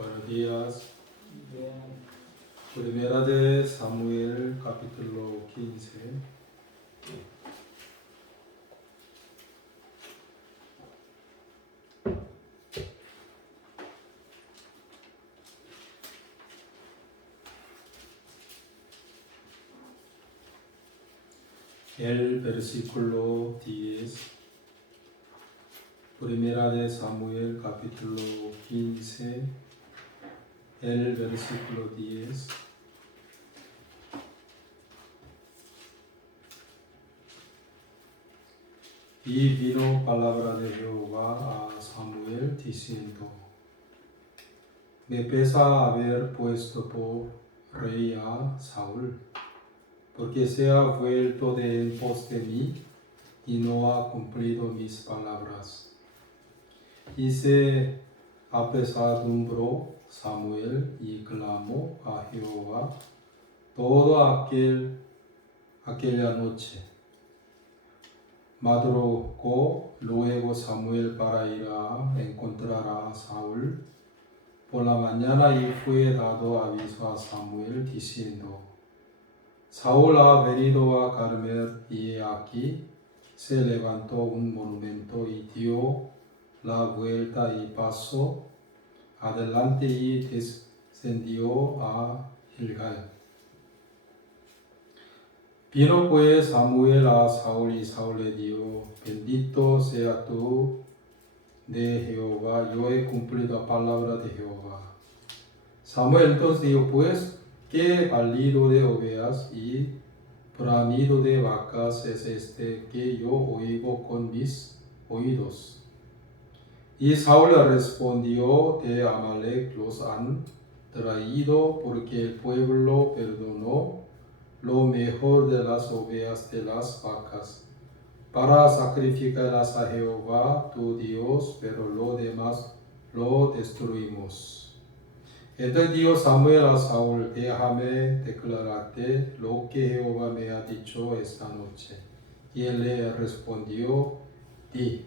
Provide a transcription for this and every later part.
Buenos días. Bien. Primera de Samuel, capítulo 15. El versículo 10. Primera de Samuel, capítulo 15. El versículo 10. Y vino palabra de Jehová a Samuel diciendo: Me pesa haber puesto por rey a Saúl, porque se ha vuelto de en pos de mí y no ha cumplido mis palabras. Y se apesadumbró Samuel y clamó a Jehová toda aquella noche. Madrugó luego Samuel para ir a encontrar a Saúl por la mañana y fue dado aviso a Samuel diciendo: Saúl ha venido a Carmel y aquí se levantó un monumento y dio la vuelta y pasó adelante y descendió a Gilgal. Vino pues Samuel a Saúl y Saúl le dijo: Bendito sea tú de Jehová, yo he cumplido la palabra de Jehová. Samuel entonces dijo: Pues, ¿qué balido de ovejas y bramido de vacas es este que yo oigo con mis oídos? Y Saúl respondió: De Amalec los han traído, porque el pueblo perdonó lo mejor de las ovejas de las vacas para sacrificarlas a Jehová tu Dios, pero lo demás lo destruimos. Entonces dijo Samuel a Saúl: Déjame declararte lo que Jehová me ha dicho esta noche. Y él le respondió: Di.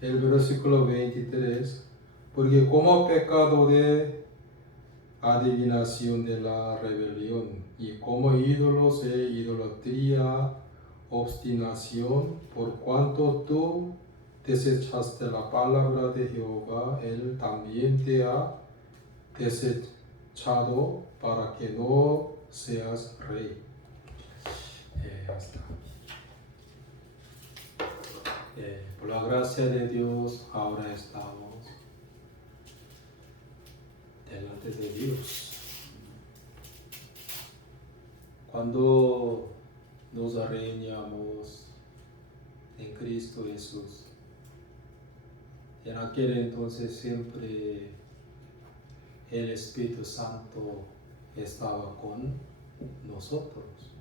El versículo 23. Porque como pecado de adivinación de la rebelión, y como ídolos e idolatría, obstinación, por cuanto tú desechaste la palabra de Jehová, él también te ha desechado para que no seas rey. Hasta. Por la gracia de Dios, ahora estamos delante de Dios. Cuando nos arreglamos en Cristo Jesús, en aquel entonces siempre el Espíritu Santo estaba con nosotros.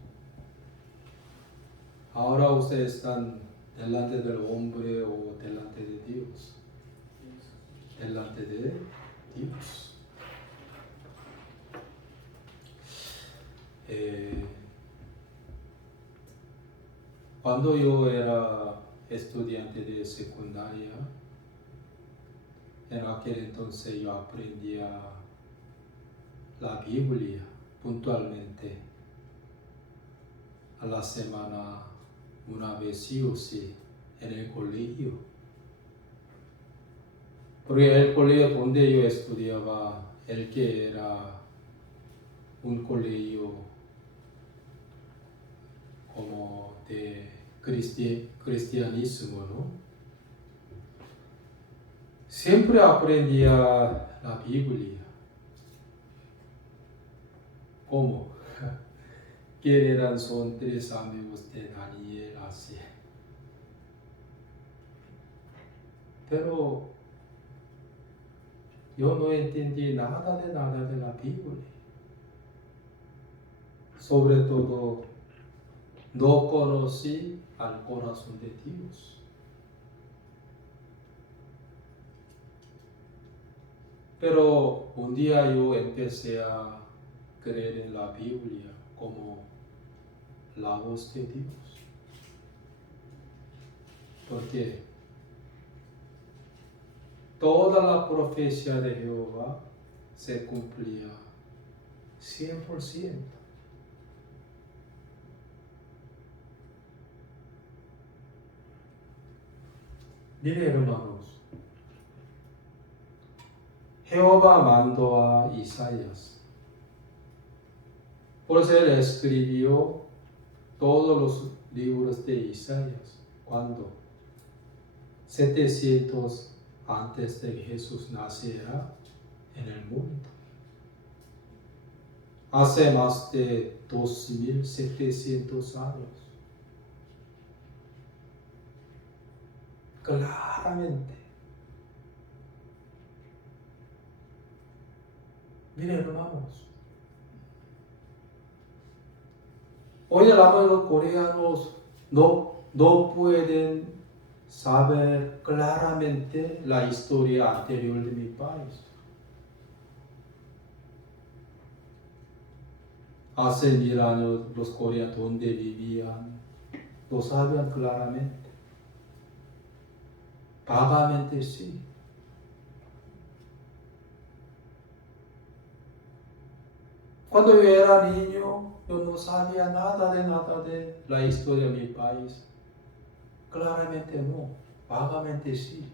Ahora ustedes están delante del hombre o delante de Dios. Delante de Dios. Cuando yo era estudiante de secundaria, en aquel entonces yo aprendía la Biblia puntualmente a la semana, una vez sí o sí, en el colegio. Porque el colegio donde yo estudiaba, el que era un colegio como de cristianismo, ¿no? Siempre aprendía la Biblia. ¿Cómo? Que son 3 amigos de Daniel así. Pero yo no entendí nada de la Biblia. Sobre todo, no conocí al corazón de Dios. Pero un día yo empecé a creer en la Biblia como la voz de Dios. Porque toda la profecía de Jehová se cumplía 100%. Mire, hermanos, Jehová mandó a Isaías. Por eso él escribió todos los libros de Isaías. ¿Cuándo? 700 antes de que Jesús naciera en el mundo. Hace más de 2700 años. Claramente. Miren, hermanos. Hoy los coreanos no pueden saber claramente la historia anterior de mi país. Hace 1000 años los coreanos donde vivían, lo sabían claramente. Vagamente sí. Cuando yo era niño, yo no sabía nada de la historia de mi país. Claramente no, vagamente sí.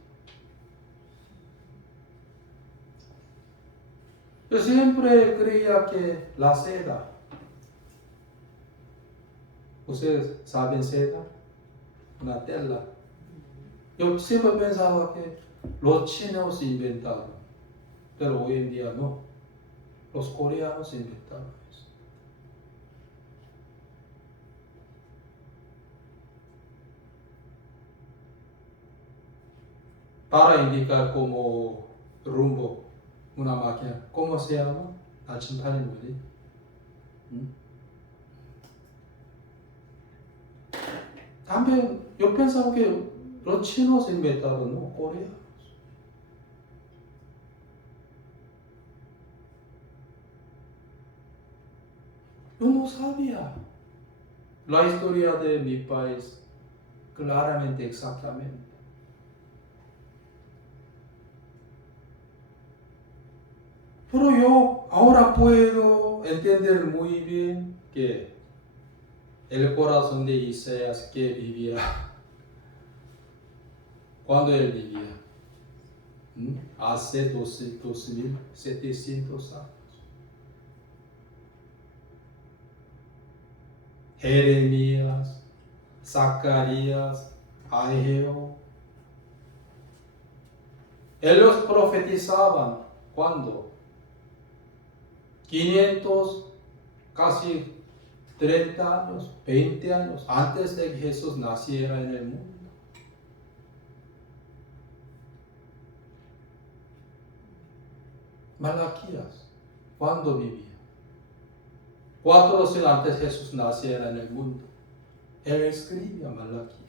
Yo siempre creía que la seda, ¿ustedes saben seda? Una tela. Yo siempre pensaba que los chinos inventaron, pero hoy en día no. Los coreanos inventaron eso. Para indicar como rumbo una máquina, ¿cómo se llama? 나침판이 뭐지? También yo pensaba que los chinos inventaron, no coreanos. Yo no sabía la historia de mi país claramente, exactamente. Pero yo ahora puedo entender muy bien que el corazón de Isaías que vivía cuando él vivía hace 2700 años. Jeremías, Zacarías, Ageo. Ellos profetizaban cuando 500, casi 30 años, 20 años antes de que Jesús naciera en el mundo. Malaquías, ¿cuándo vivía? 400 antes de Jesús naciera en el mundo. Él escribía Malaquías.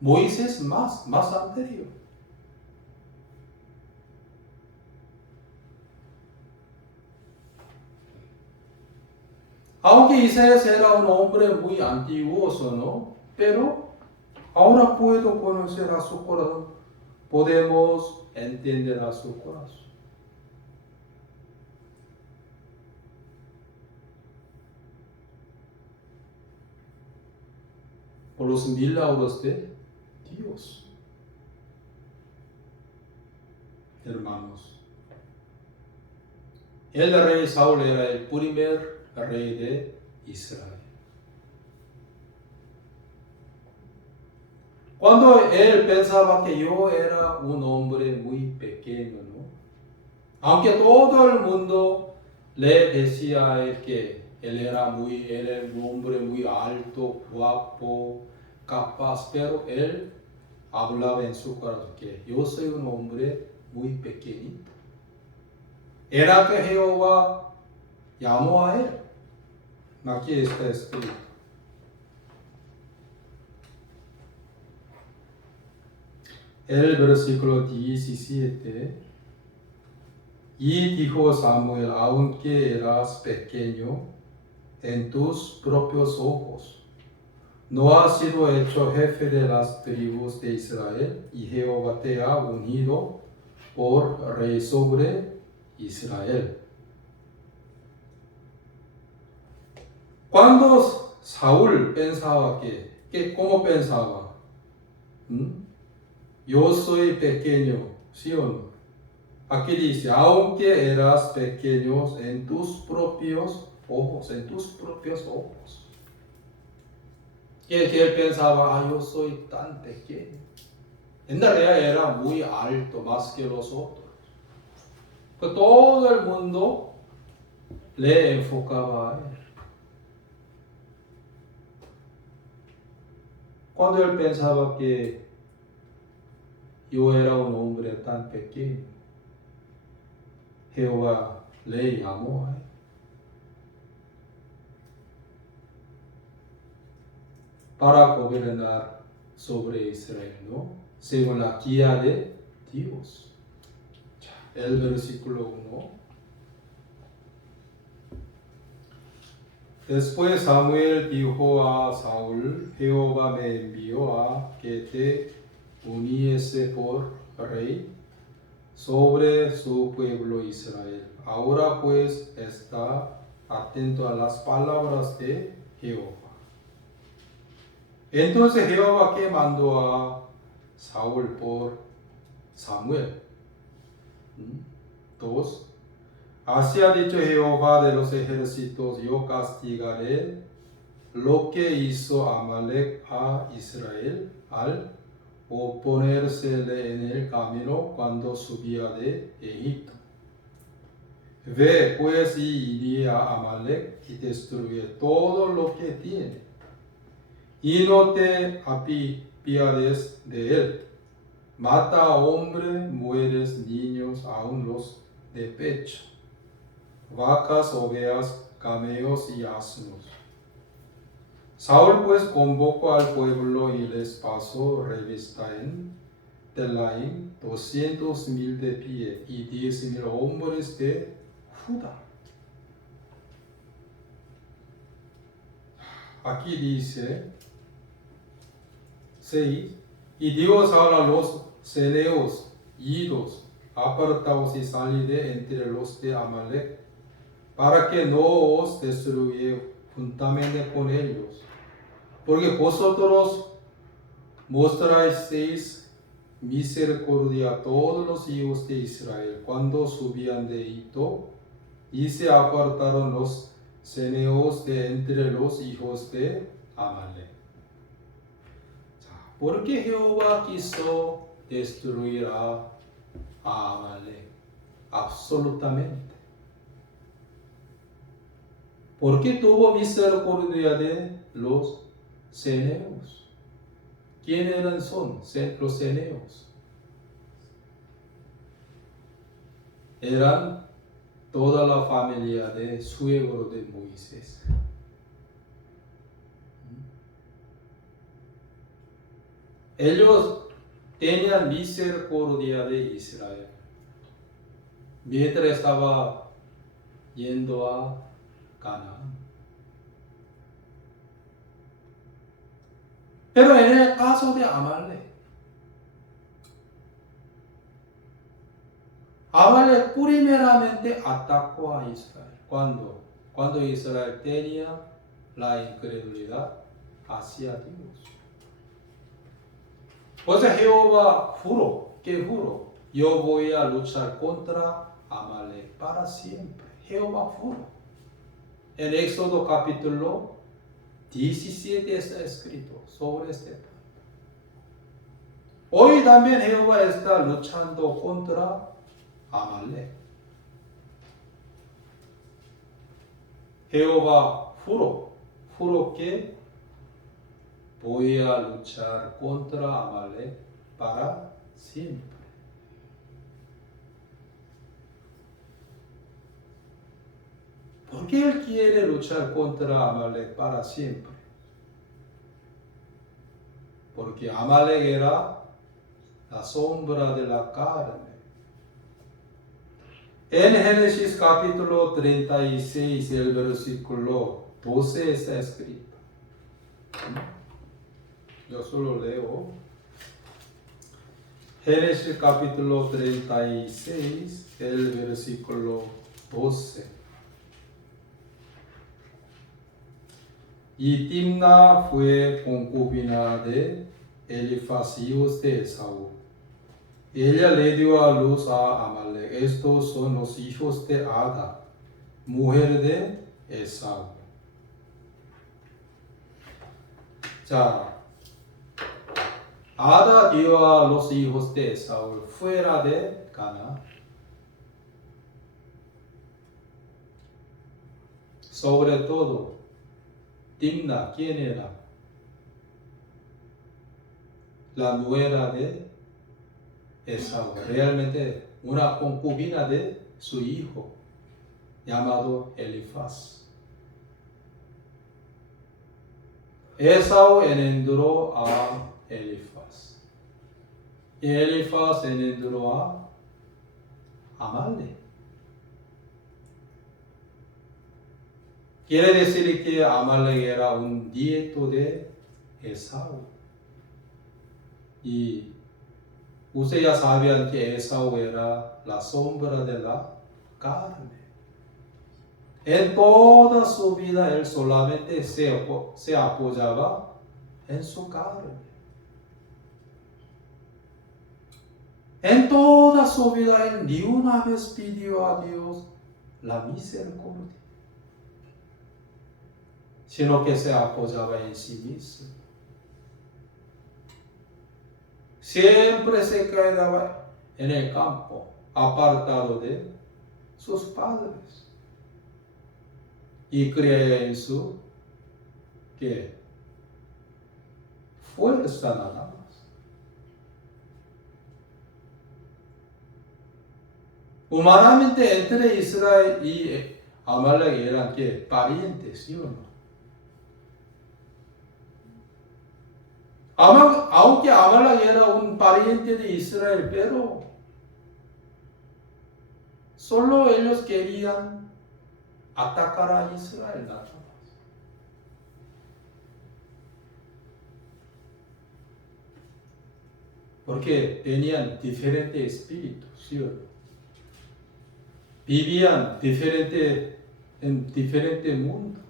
Moisés más anterior. Aunque Isaías era un hombre muy antiguo, ¿no? Pero ahora puedo conocer a su corazón. Podemos entender a su corazón. Por los milagros de Dios. Hermanos, el rey Saúl era el primer rey de Israel. Cuando él pensaba que yo era un hombre muy pequeño, ¿no? Aunque todo el mundo le decía a él que él era un hombre muy alto, guapo, capaz, pero él hablaba en su corazón que yo soy un hombre muy pequeñito. Era que Jehová llamó a él. Aquí está escrito. El versículo 17. Y dijo Samuel, aunque eras pequeño en tus propios ojos, no ha sido hecho jefe de las tribus de Israel, y Jehová te ha ungido por rey sobre Israel. Cuando Saúl pensaba ¿cómo pensaba? Yo soy pequeño, ¿sí o no? Aquí dice, aunque eras pequeño en tus propios ojos, que él pensaba, yo soy tan pequeño. En realidad era muy alto, más que los otros. Pues todo el mundo le enfocaba a él. Cuando él pensaba que yo era un hombre tan pequeño, Jehová le llamó a él para gobernar sobre Israel, ¿no? Según la guía de Dios. El versículo 1. Después Samuel dijo a Saúl, Jehová me envió a que te uniese por rey sobre su pueblo Israel. Ahora pues está atento a las palabras de Jehová. Entonces Jehová que mandó a Saúl por Samuel. 2. Así ha dicho Jehová de los ejércitos, yo castigaré lo que hizo Amalek a Israel al oponérsele en el camino cuando subía de Egipto. Ve pues y iría a Amalek y destruye todo lo que tiene, y no te apiades de él. Mata a hombres, mujeres, niños, aun los de pecho, vacas, ovejas, camellos y asnos. Saúl pues convocó al pueblo y les pasó revista en Telaim 200,000 de pie y 10,000 hombres de Judá. Aquí dice 6. Y dio Saúl a los ceneos, idos, apartaos y salid de entre los de Amalek, para que no os destruya juntamente con ellos. Porque vosotros mostrasteis misericordia a todos los hijos de Israel cuando subían de Egipto, y se apartaron los ceneos de entre los hijos de Amalek. ¿Por qué Jehová quiso destruir a Amalek? Absolutamente. ¿Por qué tuvo misericordia de los ceneos? ¿Quiénes son los ceneos? Eran toda la familia de suegro de Moisés. Ellos tenían misericordia de Israel mientras estaba yendo a Canaán. Pero en el caso de Amalek primeramente atacó a Israel. Cuando Israel tenía la incredulidad hacia Dios. Pues Jehová juró, ¿qué juró? Yo voy a luchar contra Amalek para siempre. Jehová juró. En Éxodo capítulo 17 está escrito sobre este punto. Hoy también Jehová está luchando contra Amalek. Jehová juró que voy a luchar contra Amalek para siempre. ¿Por qué él quiere luchar contra Amalek para siempre? Porque Amalek era la sombra de la carne. En Génesis capítulo 36, el versículo 12 está escrito. Yo solo leo. Génesis capítulo 36, el versículo 12. Y Timna fue concubina de Elifaz, hijo de Esaú. Ella le dio a luz a Amalek. Estos son los hijos de Ada, mujer de Esaú. 자, Ada dio a los hijos de Esaú fuera de Canaán. Sobre todo, Timna, ¿quién era? La nuera de Esaú, realmente una concubina de su hijo, llamado Elifaz. Esaú engendró a Elifaz. Y Elifaz engendró a Amalek. Quiere decir que Amalek era un nieto de Esaú. Y ustedes ya sabían que Esaú era la sombra de la carne. En toda su vida él solamente se apoyaba en su carne. En toda su vida él ni una vez pidió a Dios la misericordia, sino que se apoyaba en sí mismo. Siempre se quedaba en el campo, apartado de sus padres. Y creía en su fuerza nada más. Humanamente entre Israel y Amalek eran parientes, ¿sí o no? Aunque Amalek era un pariente de Israel, pero solo ellos querían atacar a Israel nada más. Porque tenían diferentes espíritus, ¿sí o no? Vivían en diferentes mundos.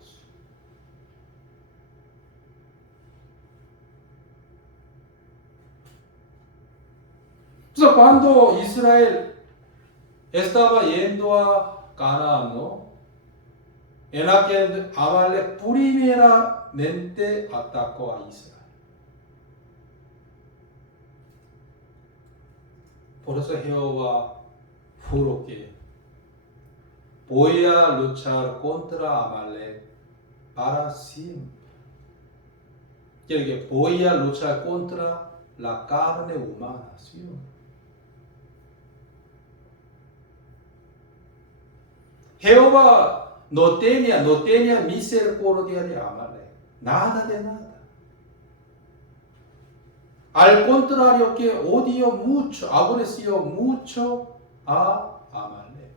Entonces, cuando Israel estaba yendo a Canaán, ¿no? En aquel Amalek primeramente atacó a Israel. Por eso Jehová juró que voy a luchar contra Amalek para siempre. Quiere que voy a luchar contra la carne humana, ¿sí? Jehová no tenía misericordia de Amalek, nada de nada. Al contrario, que odió mucho, aborreció mucho a Amalek.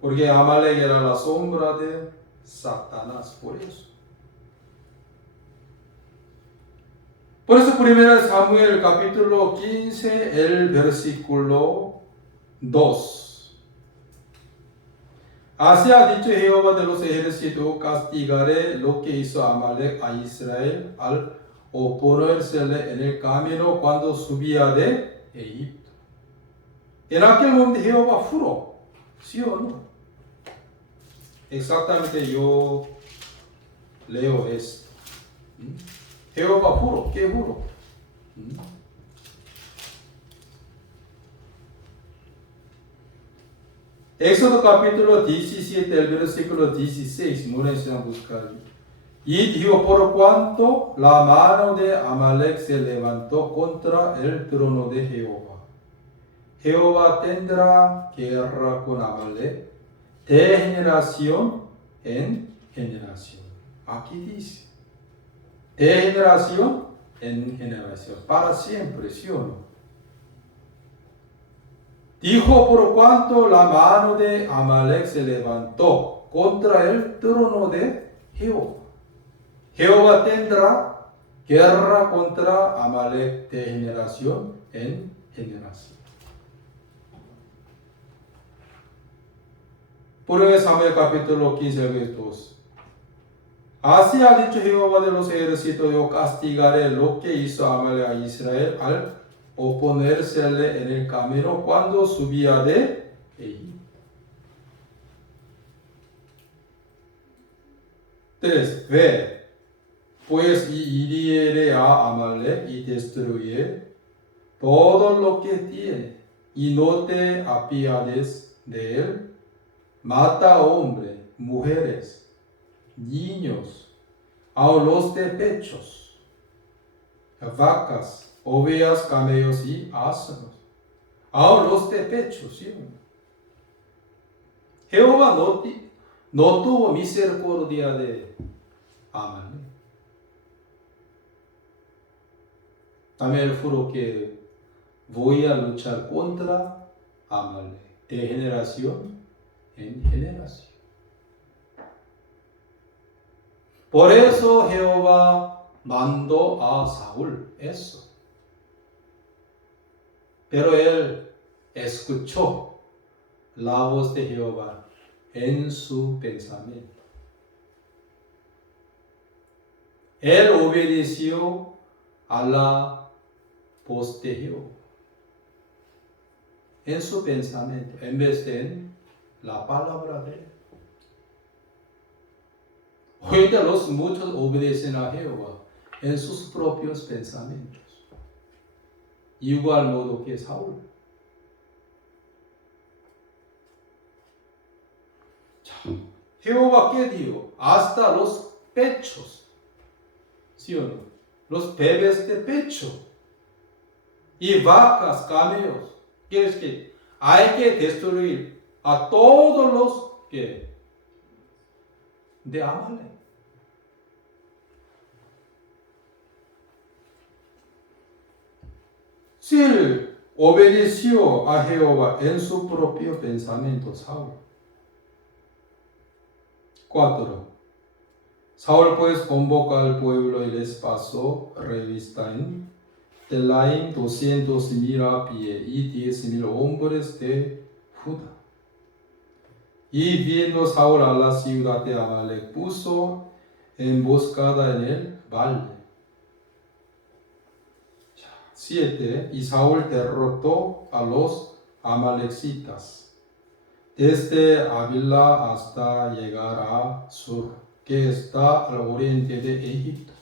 Porque Amalek era la sombra de Satanás, por eso. Por eso 1 Samuel capítulo 15, el versículo 2. Así ha dicho Jehová de los ejércitos, castigaré lo que hizo Amalek a Israel al oponérsele en el camino cuando subía de Egipto. En aquel momento Jehová juró, ¿sí o no? Exactamente yo leo esto. Jehová juró, ¿qué juró? Éxodo capítulo 17, el versículo 16, muérense a buscar. Y dijo, por cuanto la mano de Amalek se levantó contra el trono de Jehová, Jehová tendrá guerra con Amalek de generación en generación. Aquí dice, de generación en generación, para siempre, ¿sí o no? Dijo, por cuanto la mano de Amalek se levantó contra el trono de Jehová. Jehová tendrá guerra contra Amalek de generación en generación. 1 Samuel capítulo 15, verso 2. Así ha dicho Jehová de los ejércitos: yo castigaré lo que hizo Amalek a Israel al oponérsele en el camino cuando subía de Egipto. 3. Ve, pues y hiriere a Amalek y destruye todo lo que tiene, y no te apiades de él. Mata hombres, mujeres, niños, a los de pechos, vacas, ovejas, camellos y asnos, a los de pechos. ¿Sí? Jehová no tuvo misericordia de Amalek. También él juró que voy a luchar contra Amalek de generación en generación. Por eso Jehová mandó a Saúl eso. Pero él escuchó la voz de Jehová en su pensamiento. Él obedeció a la voz de Jehová en su pensamiento, en vez de en la palabra de él. Hoy día muchos obedecen a Jehová en sus propios pensamientos, igual modo que Saúl. Jehová, ¿qué dijo? Hasta los pechos, ¿sí o no? Los bebés de pecho y vacas, camellos. Quiere decir que hay que destruir a todos los que de Amalek. Si él obedeció a Jehová en su propio pensamiento, Saúl. 4. Saúl pues convoca al pueblo y les pasó revista en Telaim 200,000 a pie y 10,000 hombres de Judá. Y viendo Saúl a la ciudad de Amalek, puso emboscada en el valle. 7. Y Saúl derrotó a los amalecitas desde Avila hasta llegar a Sur, que está al oriente de Egipto.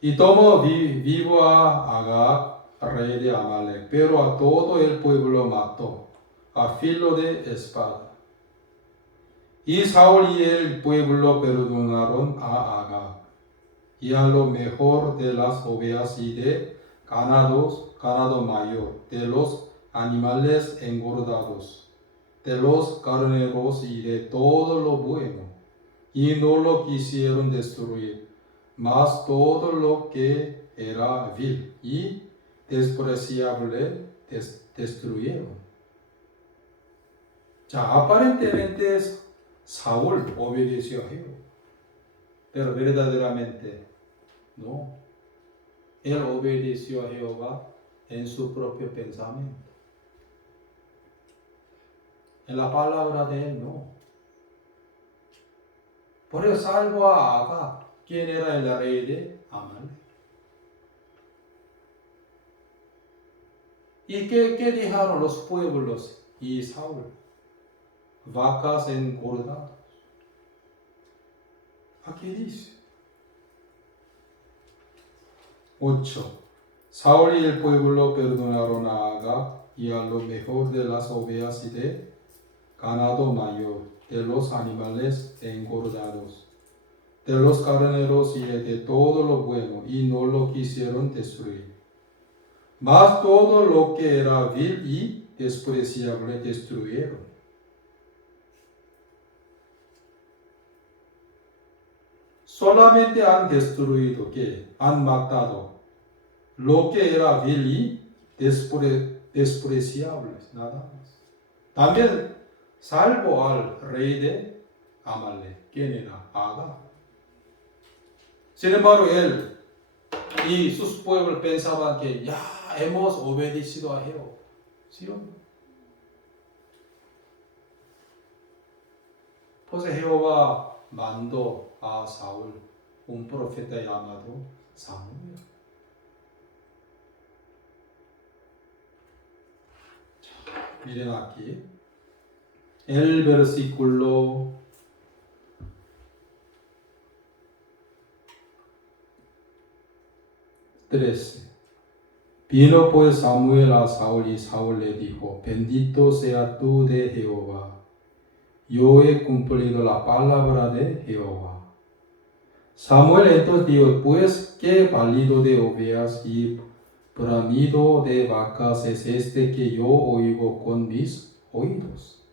Y tomó vivo a Agag, rey de Amalek, pero a todo el pueblo mató a filo de espada. Y Saúl y el pueblo perdonaron a Agag y a lo mejor de las ovejas y de ganado mayor, de los animales engordados, de los carneros y de todo lo bueno, y no lo quisieron destruir, mas todo lo que era vil y despreciable destruyeron. Aparentemente Saúl obedeció a Jehová, pero verdaderamente no. Él obedeció a Jehová en su propio pensamiento. En la palabra de él no. Por eso salvó a Agag, quien era el rey de Amalek. ¿Y qué dejaron los pueblos y Saúl? Vacas engordadas. Aquí dice. 8. Saúl y el pueblo perdonaron a Agag y a lo mejor de las ovejas y de ganado mayor, de los animales engordados, de los carneros y de todo lo bueno, y no lo quisieron destruir. Mas todo lo que era vil y despreciable destruyeron. Solamente han destruido, que han matado lo que era vil y despreciable, nada más. También salvo al rey de Amalek. ¿Quién era? Agag. Sin embargo, él y sus pueblos pensaban que ya hemos obedecido a Jehová. ¿Sí o no? Pues Jehová mandó a Saúl un profeta llamado Samuel. Miren aquí el versículo 13. Vino pues Samuel a Saúl y Saúl le dijo: bendito sea tú de Jehová. Yo he cumplido la palabra de Jehová. Samuel entonces dijo: pues qué balido de ovejas y bramido de vacas es este que yo oigo con mis oídos.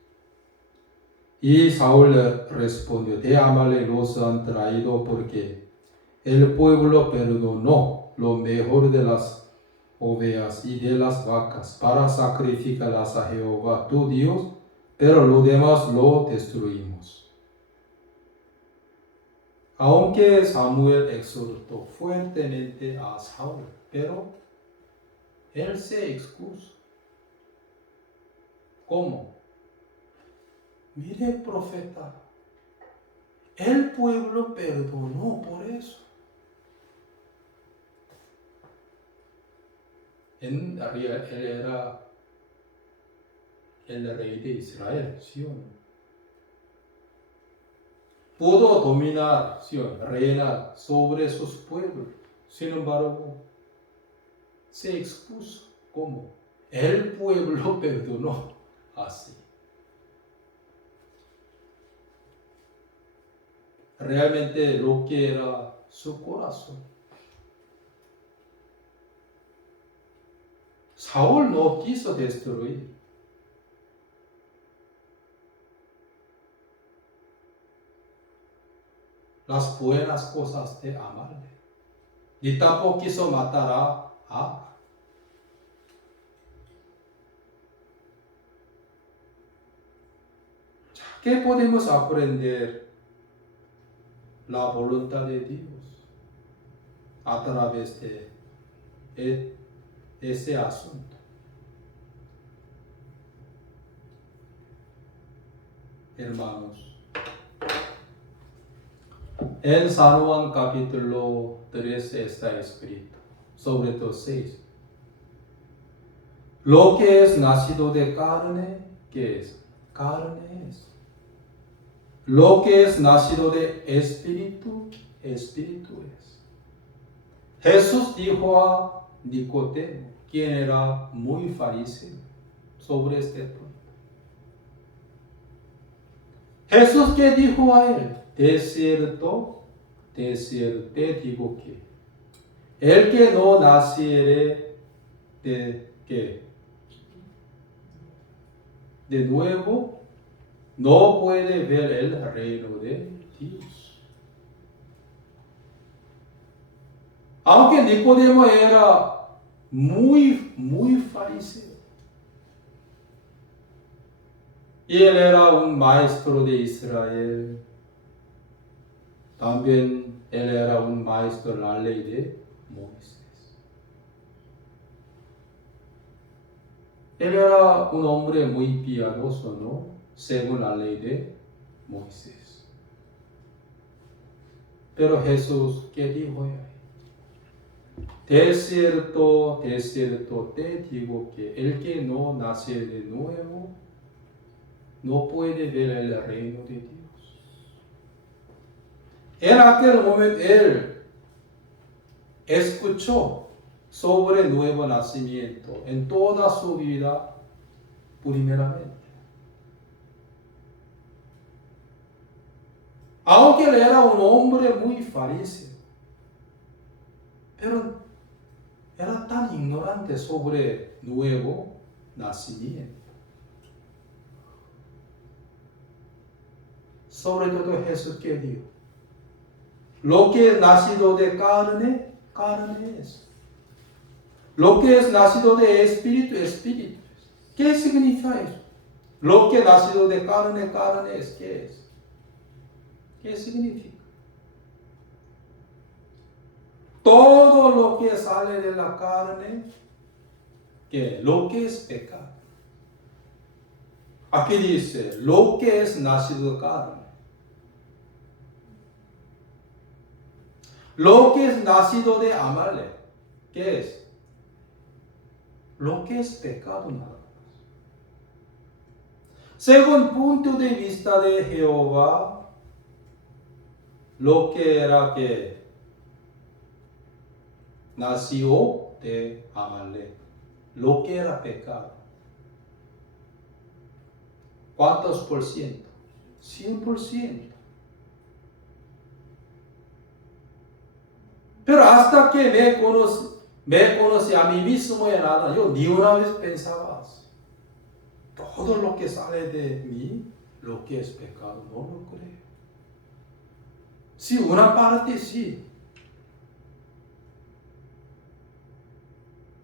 Y Saúl le respondió: de Amalek los han traído porque el pueblo perdonó lo mejor de las ovejas y de las vacas para sacrificarlas a Jehová tu Dios, pero lo demás lo destruimos. Aunque Samuel exhortó fuertemente a Saúl, pero él se excusó. ¿Cómo? Mire, profeta, el pueblo perdonó por eso. Él era el rey de Israel, ¿sí o no? Pudo dominar, ¿sí o no?, reinar sobre sus pueblos. Sin embargo, se expuso. ¿Cómo? El pueblo perdonó así. Realmente lo que era su corazón. Saúl no quiso destruir. Las buenas cosas de Amalek. Ni tampoco quiso matar a Agag. ¿Qué podemos aprender? La voluntad de Dios a través de ese asunto. Hermanos, en San Juan capítulo 3 está escrito, sobre todo 6. Lo que es nacido de carne, ¿qué es? Carne es. Lo que es nacido de espíritu, espíritu es. Jesús dijo a Nicodemo, quien era muy fariseo, sobre este punto. Jesús, ¿qué dijo a él? De cierto te digo que el que no naciere de ¿qué? De nuevo, no puede ver el reino de Dios. Aunque Nicodemo era muy fariseo, y él era un maestro de Israel, también él era un maestro de la ley de Moisés. Él era un hombre muy piadoso, ¿no? Según la ley de Moisés. Pero Jesús, ¿qué dijo ahí? De cierto te digo que el que no nace de nuevo no puede ver el reino de Dios. En aquel momento él escuchó sobre el nuevo nacimiento en toda su vida primeramente. Aunque él era un hombre muy fariseo, pero era tan ignorante sobre nuevo nacimiento. Sobre todo Jesús, ¿qué dijo? Lo que es nacido de carne, carne es. Lo que es nacido de espíritu, espíritu es. ¿Qué significa eso? Lo que es nacido de carne, carne es. ¿Qué es? ¿Qué significa? Todo lo que sale de la carne, que lo que es pecado. Aquí dice, lo que es nacido de carne. Lo que es nacido de Amalek, ¿qué es? Lo que es pecado nada más. Según punto de vista de Jehová, lo que era que nació de Amalek, lo que era pecado. ¿Cuántos por ciento? 100%. Pero hasta que me conocí a mí mismo en nada, yo ni una vez pensaba así. Todo lo que sale de mí, lo que es pecado, no lo creo. Sí, una parte sí.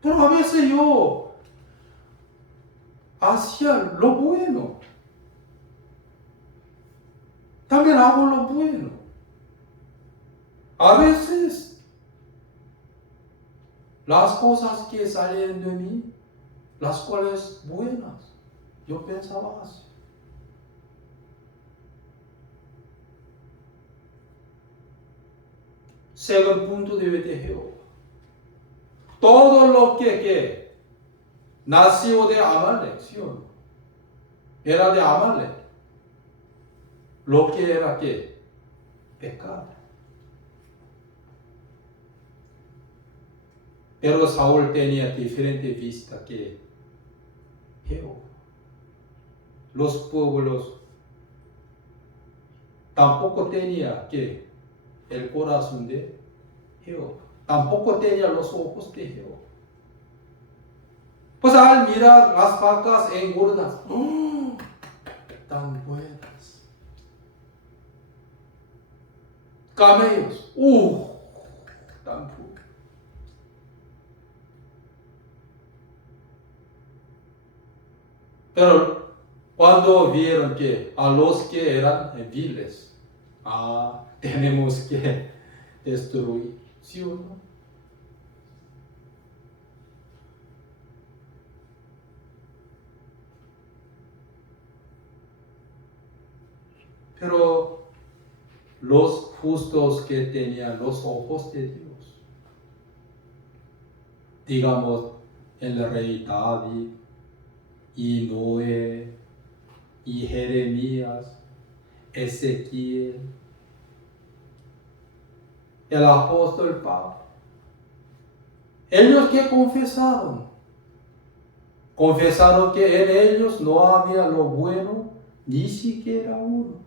Pero a veces yo hacía lo bueno. También hago lo bueno. A veces las cosas que salen de mí, las cuales buenas, yo pensaba así. Según punto de vista de Jehová, todo lo que nació de Amalek, ¿sí o no? Era de Amalek. Lo que era que pecado. Pero Saúl tenía diferente vista que Jehová. Los pueblos tampoco tenía que el corazón de Jehová. Tampoco tenía los ojos de Jehová. Pues al mirar las vacas engordas, ¡oh! Tan buenas. Camellos, tan puros. Pero cuando vieron que a los que eran viles, tenemos que destruir, ¿sí o no? Pero los justos que tenían los ojos de Dios, digamos el rey David y Noé y Jeremías, Ezequiel, el apóstol Pablo, ellos que confesaron que en ellos no había lo bueno, ni siquiera uno.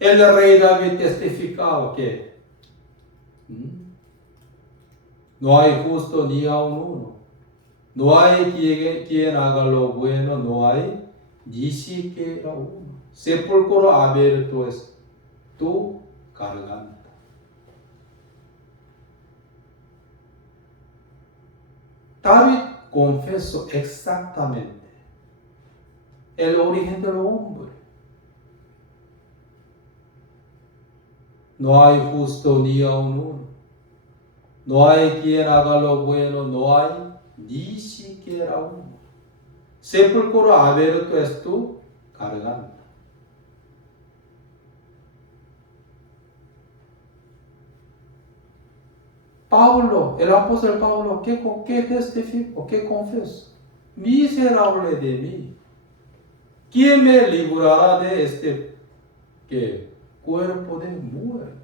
El rey David testificaba que no hay justo ni aun uno. No hay quien haga lo bueno, no hay ni siquiera uno. Sepulcro abierto es tu garganta. David confesó exactamente el origen del hombre. No hay justo ni aun uno. No hay quien haga lo bueno, no hay ni siquiera uno. Sepulcro abierto es tu garganta. Pablo, el apóstol Pablo, ¿qué testificó? ¿Qué confesó? Miserable de mí. ¿Quién me librará de este cuerpo de muerte?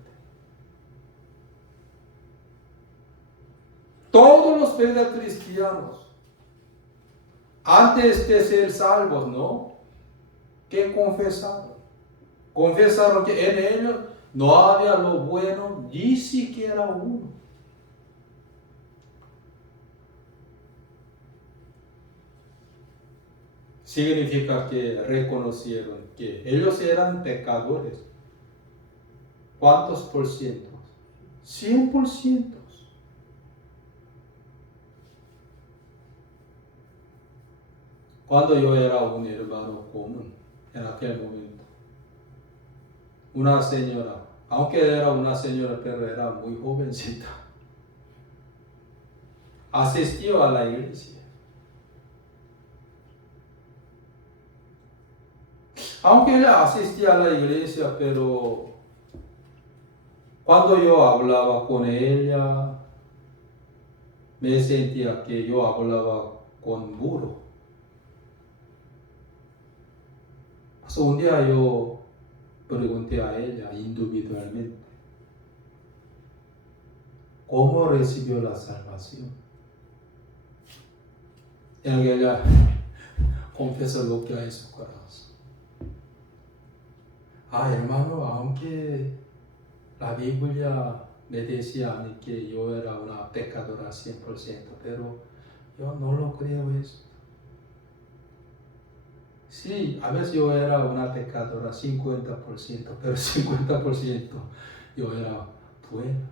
Todos los verdaderos cristianos, antes de ser salvos, ¿no? ¿Qué confesaron? Confesaron que en ellos no había lo bueno, ni siquiera uno. Significa que reconocieron que ellos eran pecadores. ¿Cuántos por ciento? 100%. Cuando yo era un hermano común, en aquel momento, una señora, aunque era una señora, pero era muy jovencita, asistió a la iglesia. Aunque ella asistía a la iglesia, pero cuando yo hablaba con ella, me sentía que yo hablaba con muro. Entonces un día yo pregunté a ella individualmente, ¿cómo recibió la salvación? Y ella confesó lo que hay en su corazón. Hermano, aunque la Biblia me decía a mí que yo era una pecadora 100%, pero yo no lo creo eso. Sí, a veces yo era una pecadora 50%, pero 50% yo era buena.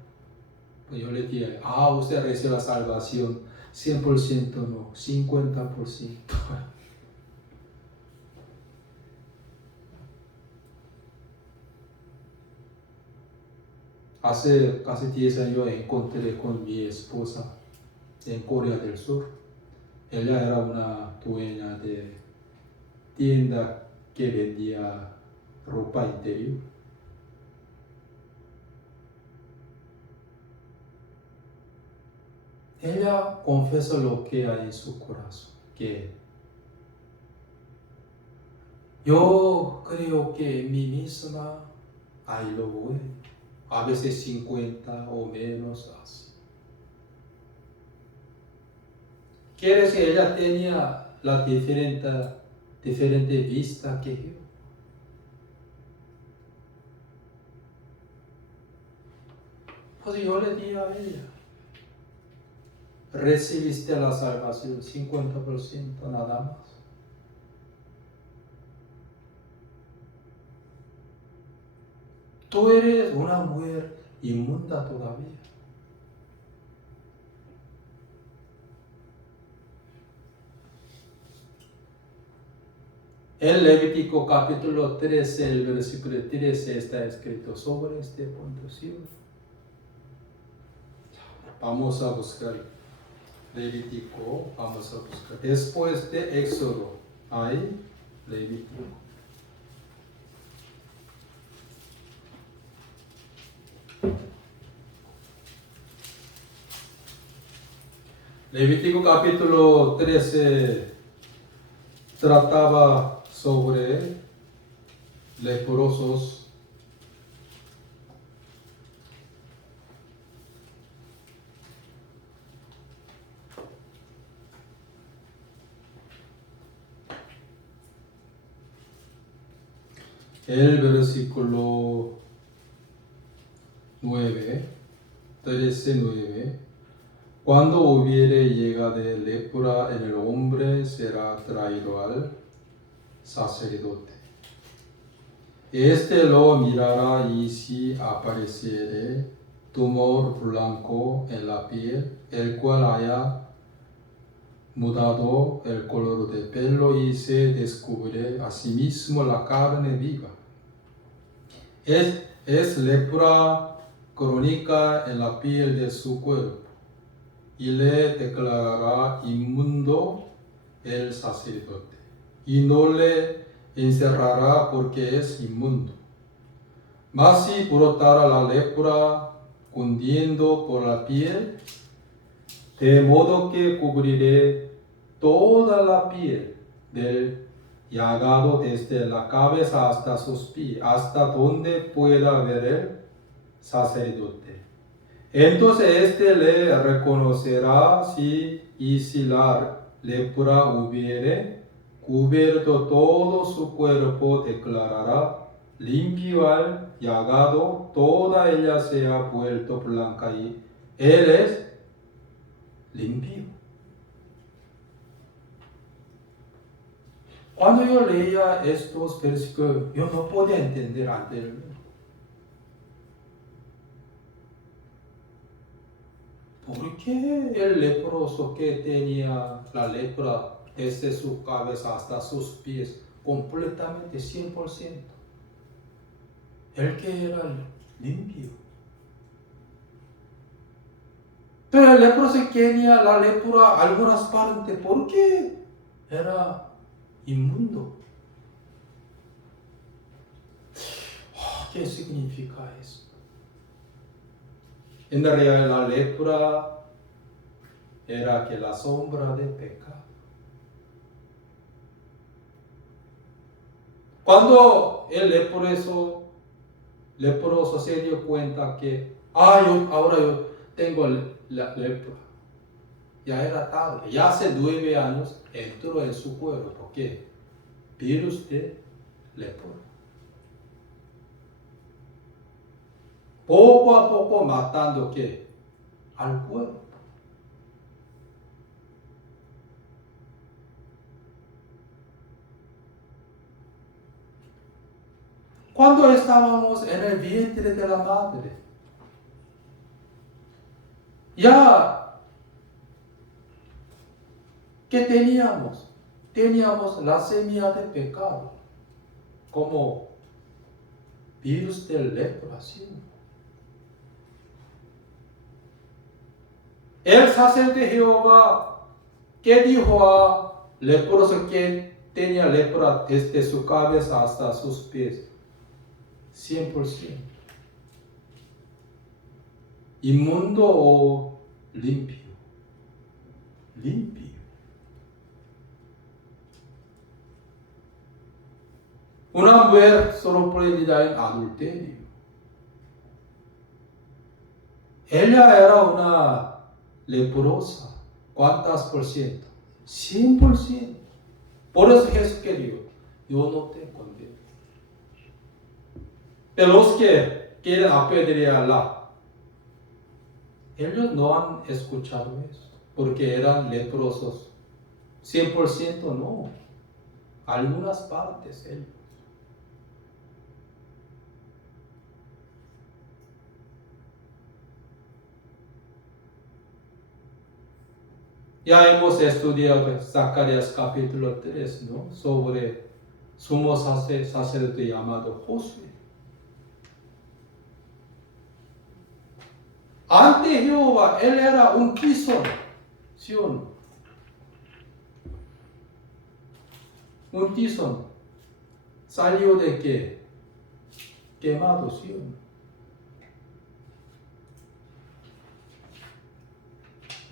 Pues yo le dije, usted recibe la salvación, 100% no, 50%. Hace casi 10 años encontré con mi esposa en Corea del Sur. Ella era una dueña de tienda que vendía ropa interior. Ella confesó lo que hay en su corazón, que yo creo que en mí misma hay lo bueno, a veces 50 o menos así. Quiere decir que ella tenía la diferente vista que yo. Pues yo le dije a ella, recibiste la salvación 50% nada más. Tú eres una mujer inmunda todavía. En Levítico capítulo 13, el versículo 13 está escrito sobre este punto. ¿Sí? Vamos a buscar Levítico, vamos a buscar. Después de Éxodo, hay Levítico. Levítico capítulo 13 trataba sobre leprosos. El versículo 9, 13:9. Cuando hubiere llegado lepra en el hombre, será traído al sacerdote. Este lo mirará y si apareciere tumor blanco en la piel, el cual haya mudado el color de pelo y se descubre asimismo la carne viva. Es lepra crónica en la piel de su cuerpo y le declarará inmundo el sacerdote y no le encerrará porque es inmundo. Mas si brotara la lepra cundiendo por la piel, de modo que cubriré toda la piel del llagado desde la cabeza hasta sus pies, hasta donde pueda ver el sacerdote. Entonces éste le reconocerá y si la lepra hubiere cubierto todo su cuerpo, declarará limpio al llagado, toda ella se ha vuelto blanca y él es limpio. Cuando yo leía estos versículos, yo no podía entender anteriormente. ¿Por qué el leproso que tenía la lepra desde su cabeza hasta sus pies, completamente 100%. El que era limpio. Pero el leproso tenía la lepra algunas partes. ¿Por qué? Era inmundo. ¿Qué significa eso? En realidad la lepra era que la sombra de pecado. Cuando el leproso se dio cuenta que ahora yo tengo la lepra, ya era tarde, ya hace 9 años entró en su cuerpo. ¿Por qué? Virus de lepra. Poco a poco matando ¿qué? Al cuerpo. Cuando estábamos en el vientre de la madre, ya que teníamos la semilla de pecado como virus de lepra. ¿Sí? El sacerdote Jehová que dijo a leproso que tenía lepra desde su cabeza hasta sus pies, 100%. Inmundo o limpio. Limpio. Una mujer sorprendida en adulterio. Ella era una leprosa. ¿Cuántas por ciento? 100%. Por eso Jesús que dijo, yo no te condeno. De los que quieren apedrearla, ellos no han escuchado eso, porque eran leprosos. 100% no. Algunas partes ellos. Ya hemos estudiado Zacarías capítulo 3, ¿no? Sobre sumo sacerdote llamado Josué. Ante Jehová, él era un tizón, ¿sí o no? Un tizón. ¿Salió de qué? Quemado, ¿sí o no?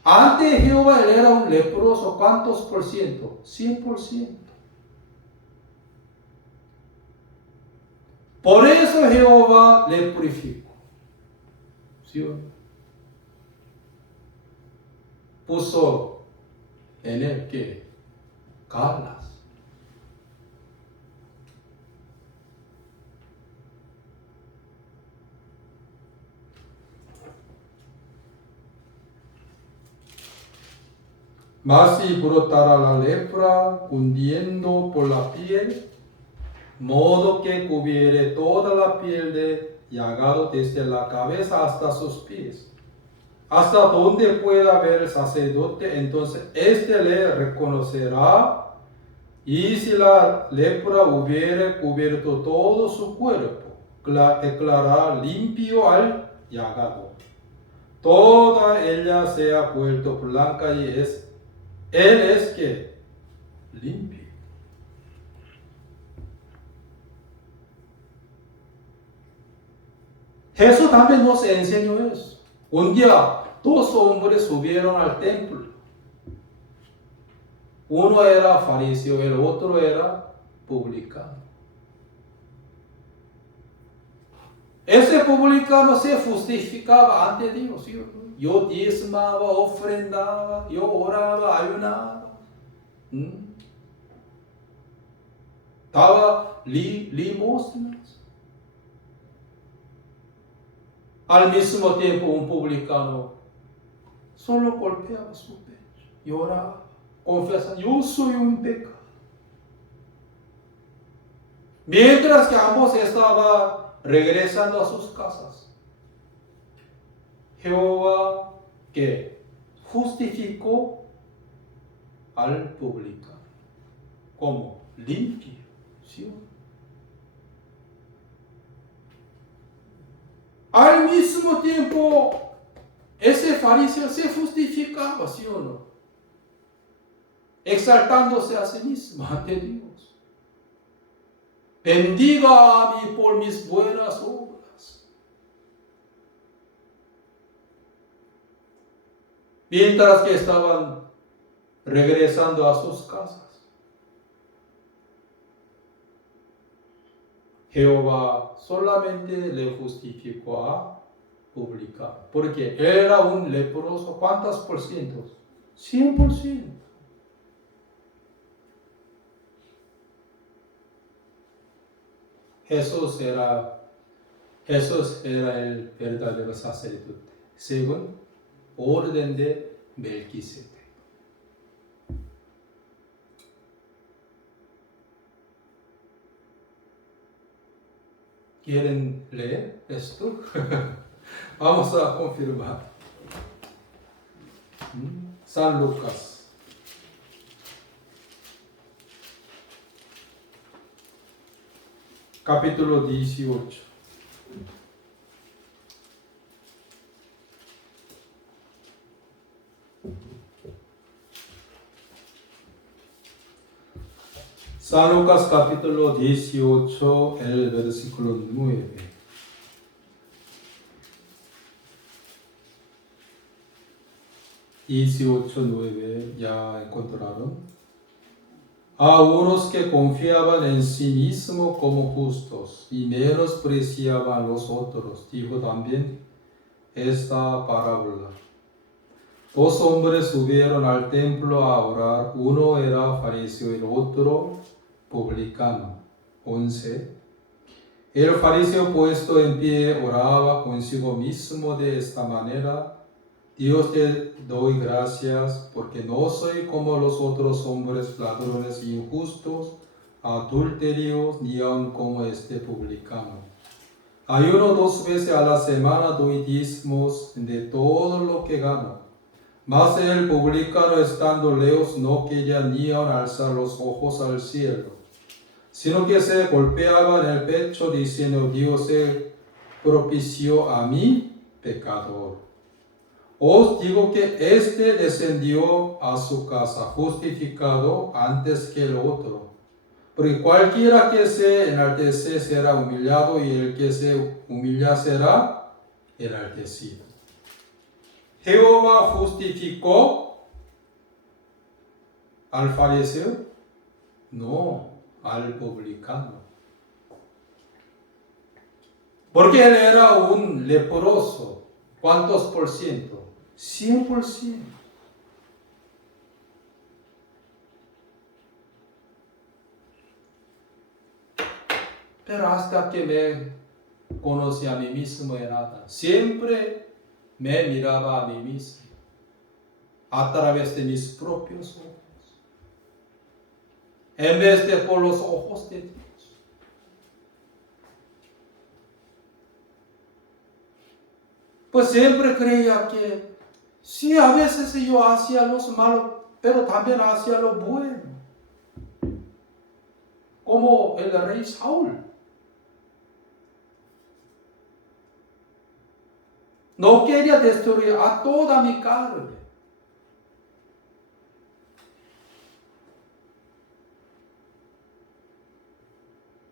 Ante Jehová, él era un leproso. ¿Cuántos por ciento? 100%. Por eso Jehová le purificó. ¿Sí o no? Puso en él ¿qué? Carlas. Mas si brotara la lepra cundiendo por la piel, modo que cubriere toda la piel de llagado desde la cabeza hasta sus pies, hasta donde pueda ver el sacerdote, entonces éste le reconocerá, y si la lepra hubiere cubierto todo su cuerpo, declarará limpio al llagado. Toda ella se ha vuelto blanca y él es que limpio. Jesús también nos enseñó eso. Un día 2 hombres subieron al templo. Uno era fariseo, el otro era publicano. Ese publicano se justificaba ante Dios. ¿Sí? Yo diezmaba, ofrendaba, yo oraba, ayunaba. Daba limosnas. Al mismo tiempo un publicano solo golpeaba su pecho, lloraba, confesaba, yo soy un pecador. Mientras que ambos estaban regresando a sus casas, Jehová que justificó al publicano. ¿Cómo? Limpio. ¿Sí? Al mismo tiempo, ese fariseo se justificaba, ¿sí o no? Exaltándose a sí mismo ante Dios. Bendiga a mí por mis buenas obras. Mientras que estaban regresando a sus casas, Jehová solamente le justificó a publicano, porque era un leproso. ¿Cuántos por ciento? 100%. Jesús era el verdadero sacerdote, según orden de Melquisedec. ¿Quieren leer esto? Vamos a confirmar. San Lucas. Capítulo 18. San Lucas capítulo 18, el versículo 9. ¿Ya encontraron? A unos que confiaban en sí mismos como justos y menospreciaban a los otros, dijo también esta parábola. Dos hombres subieron al templo a orar, uno era fariseo y el otro publicano. 11. El fariseo puesto en pie oraba consigo mismo de esta manera: Dios, te doy gracias porque no soy como los otros hombres, ladrones, injustos, adúlteros, ni aun como este publicano. Ayuno 2 veces a la semana, doy diezmos de todo lo que gano. Mas el publicano, estando lejos, no quería ni aun alzar los ojos al cielo, sino que se golpeaba en el pecho, diciendo: Dios se propició a mí, pecador. Os digo que éste descendió a su casa justificado antes que el otro. Porque cualquiera que se enaltece será humillado, y el que se humilla será enaltecido. Jehová justificó al fariseo, no al publicano. Porque él era un leproso. ¿Cuántos por ciento? 100%. Pero hasta que me conocí a mí mismo en nada, siempre me miraba a mí mismo a través de mis propios ojos, en vez de por los ojos de Dios. Pues siempre creía que sí, a veces yo hacía los malos, pero también hacía lo bueno, como el rey Saúl. No quería destruir a toda mi carne.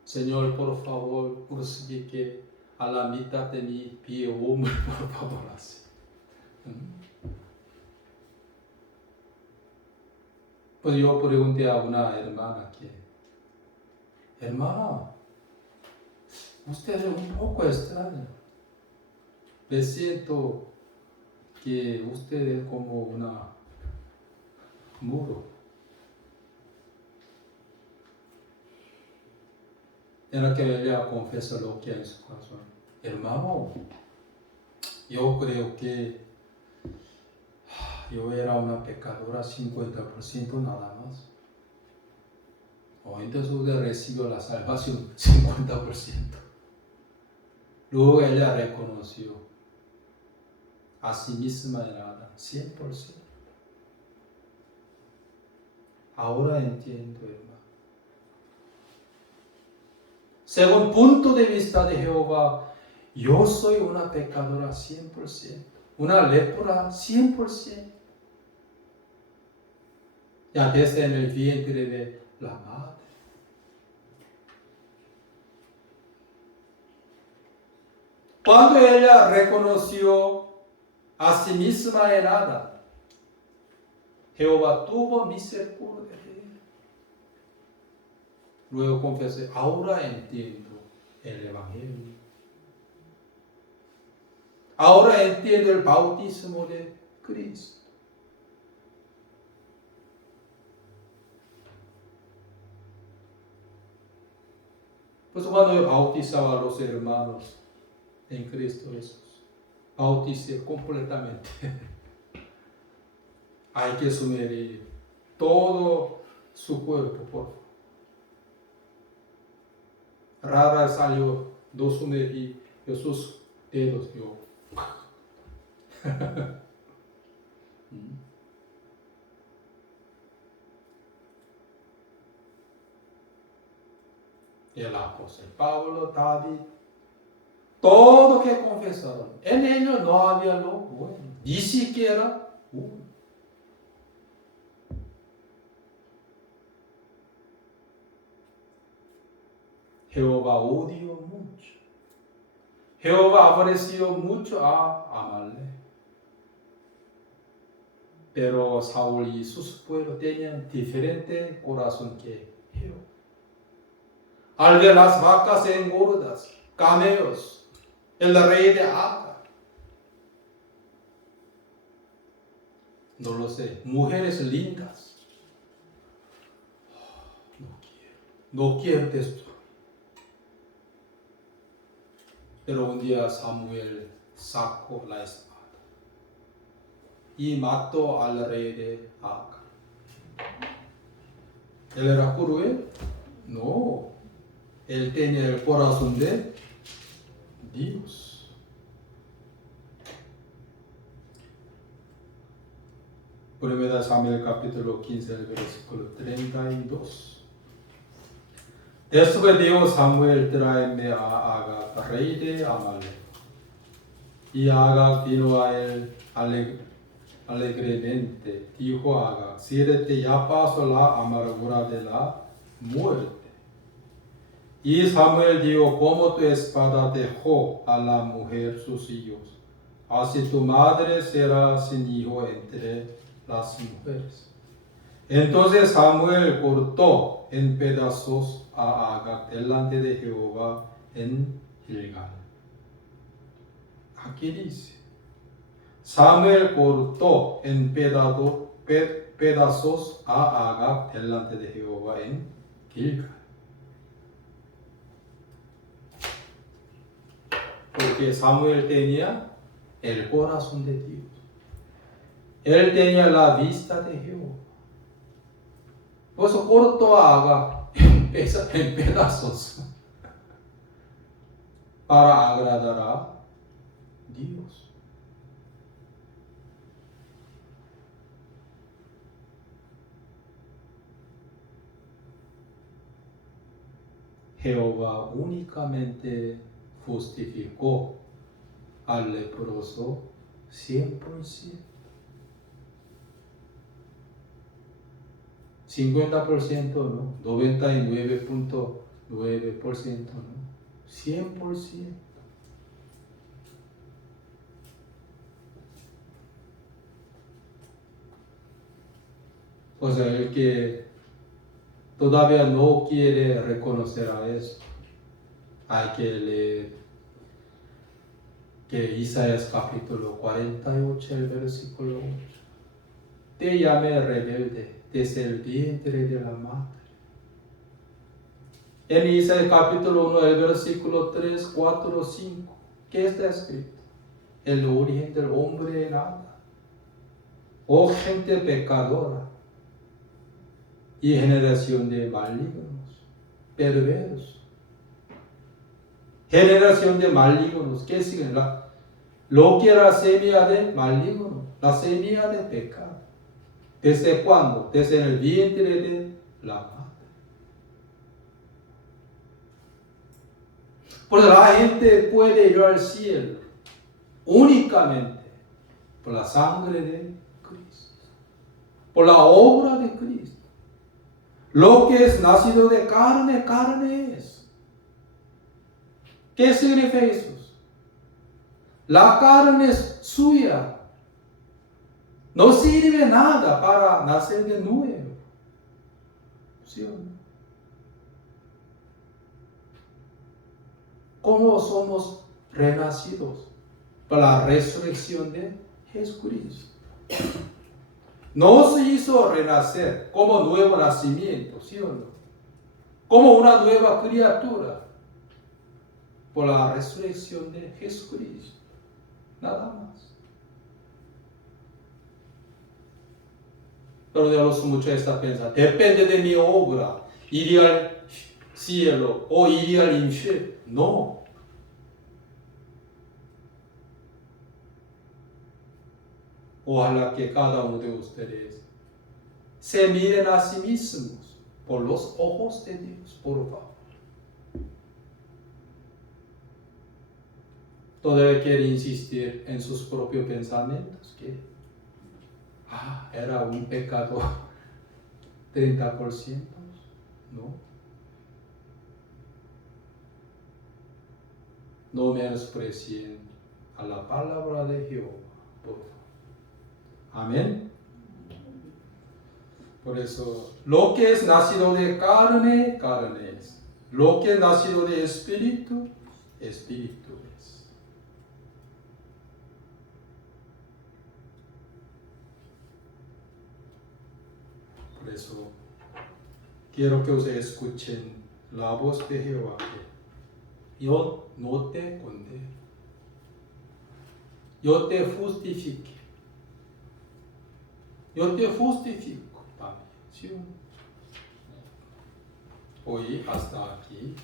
Señor, por favor, crucifique a la mitad de mi pie, hombre, por favor, así. Pues yo pregunté a una hermana que, hermana, usted es un poco extraña. Me siento que usted es como una muro. En la que ella confiesa lo que hay en su corazón. Hermano, yo creo que yo era una pecadora 50% nada más. O entonces usted recibió la salvación 50%. Luego ella reconoció a sí misma era 100%. Ahora entiendo, hermano. según punto de vista de Jehová, yo soy una pecadora 100%, una lepra 100%. Ya desde en el vientre de la madre. Cuando ella reconoció a sí misma en Adán, Jehová tuvo misericordia de él. Luego confesé, ahora entiendo el Evangelio. Ahora entiendo el bautismo de Cristo. Pues cuando yo bautizaba a los hermanos en Cristo Jesús, bauticé completamente. Hay que sumergir todo su cuerpo, por favor. Rara salió, no sumergí sus dedos yo. El apóstol Pablo, David, todo que confesaron, en ellos no había lo bueno, ni siquiera uno. Jehová odió mucho. Jehová aborreció mucho a Amalek. Pero Saúl y sus pueblos tenían diferente corazón que Jehová. Al ver las vacas engordas, camellos, el rey de Agar, no lo sé, mujeres lindas, no quiero destruir. Pero un día Samuel sacó la espada y mató al rey de Agar. ¿Él era cruel? No. Él tenía el corazón de Dios. Primera Samuel capítulo 15, el versículo 32. Después dijo Samuel, tráeme a Agag, rey de Amalek. Y Agag vino a él alegremente. Dijo Agag, siéntate, ya pasó la amargura de la muerte. Y Samuel dijo, como tu espada dejó a la mujer sus hijos, así tu madre será sin hijo entre las mujeres. Entonces Samuel cortó en pedazos a Agag delante de Jehová en Gilgal. Aquí dice, Samuel cortó en pedazos a Agag delante de Jehová en Gilgal. Porque Samuel tenía el corazón de Dios. Él tenía la vista de Jehová. Por eso cortó a Agag en pedazos para agradar a Dios. Jehová únicamente justificó al leproso 100%. 50% no, 99.9% no, 100%. O sea, el que todavía no quiere reconocer a eso, hay que leer que Isaías capítulo 48, el versículo 8. Te llamé rebelde desde el vientre de la madre. En Isaías capítulo 1, el versículo 3, 4, 5, ¿qué está escrito? El origen del hombre en Adán. Oh gente pecadora y generación de malignos, perversos. Generación de malignos, ¿qué significa? Lo que era la semilla de maligno, la semilla de pecado. ¿Desde cuándo? Desde el vientre de la madre. Por eso la gente puede ir al cielo únicamente por la sangre de Cristo, por la obra de Cristo. Lo que es nacido de carne, carne es. ¿Qué significa eso? La carne es suya. No sirve nada para nacer de nuevo. ¿Sí o no? ¿Cómo somos renacidos? Por la resurrección de Jesucristo. No se hizo renacer como nuevo nacimiento, ¿sí o no? Como una nueva criatura. Por la resurrección de Jesucristo. Nada más. Pero de los muchos está pensando, depende de mi obra, iría al cielo o iría al infierno. No. Ojalá que cada uno de ustedes se miren a sí mismos por los ojos de Dios, por favor. Todavía quiere insistir en sus propios pensamientos, que era un pecado 30%, ¿no? No menosprecien a la palabra de Jehová, por favor. Amén. Por eso, lo que es nacido de carne, carne es. Lo que es nacido de espíritu, espíritu es. Por eso, quiero que ustedes escuchen la voz de Jehová. Yo no te condeno. Yo te justifique. Yo te justifico también. ¿Sí? Hoy hasta aquí.